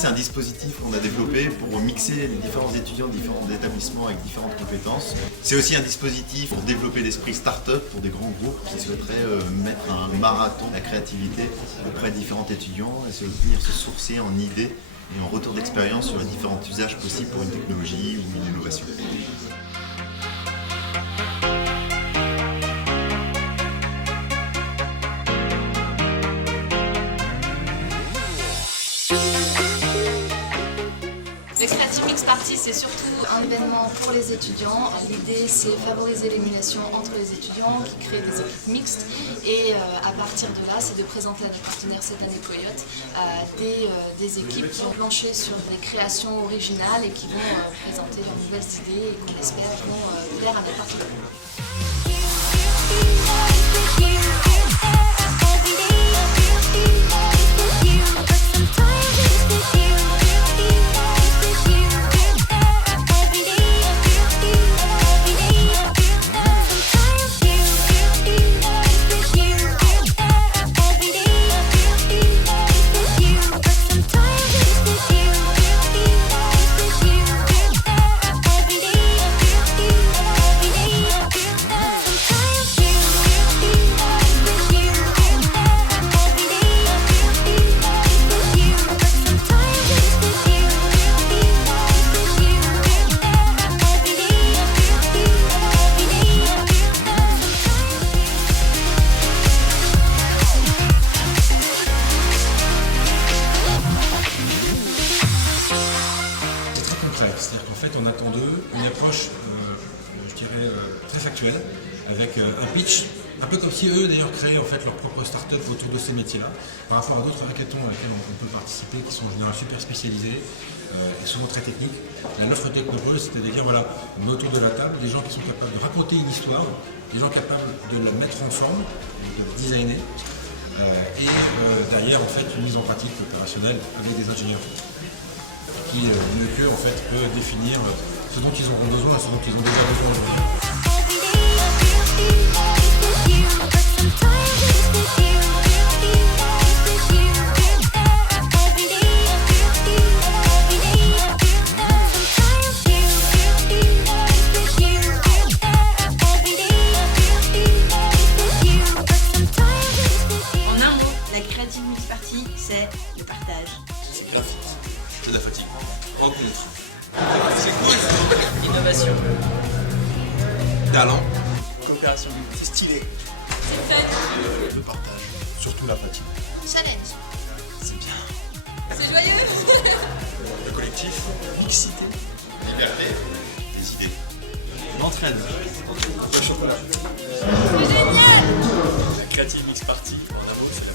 c'est un dispositif qu'on a développé pour mixer les différents étudiants de différents établissements avec différentes compétences. C'est aussi un dispositif pour développer l'esprit start-up pour des grands groupes qui souhaiteraient mettre un marathon de la créativité auprès de différents étudiants et venir se sourcer en idées et en retour d'expérience sur les différents usages possibles pour une technologie ou une innovation. Le Creative Mix Party, c'est surtout un événement pour les étudiants. L'idée, c'est favoriser l'émulation entre les étudiants qui créent des équipes mixtes. Et à partir de là, c'est de présenter à nos partenaires cette année Coyote des équipes qui vont plancher sur des créations originales et qui vont présenter leurs nouvelles idées et qu'on espère vont plaire à nos partenaires. C'est-à-dire qu'en fait on attend d'eux une approche, je dirais, très factuelle, avec un pitch, un peu comme si eux d'ailleurs créaient en fait leur propre start-up autour de ces métiers-là, par rapport à d'autres hackathons à lesquels on peut participer, qui sont en général super spécialisés et souvent très techniques. L'offre technologique, c'était de dire voilà, on met autour de la table des gens qui sont capables de raconter une histoire, des gens capables de la mettre en forme, de la designer, et derrière en fait une mise en pratique opérationnelle avec des ingénieurs qui mieux qu'eux en fait peuvent définir ce dont ils auront besoin et ce dont ils ont déjà besoin aujourd'hui. En un mot, la Creative Mix Party, c'est le partage. C'est graphique. C'est de la fatigue. Rencontre. C'est cool. Innovation. Talent. Coopération. C'est stylé. C'est fun. Le partage. Surtout la fatigue. Challenge. C'est bien. C'est joyeux. Le collectif. Mixité. Liberté. Des idées. L'entraide. Le chocolat. C'est génial. La Creative Mix Party, en un mot, c'est la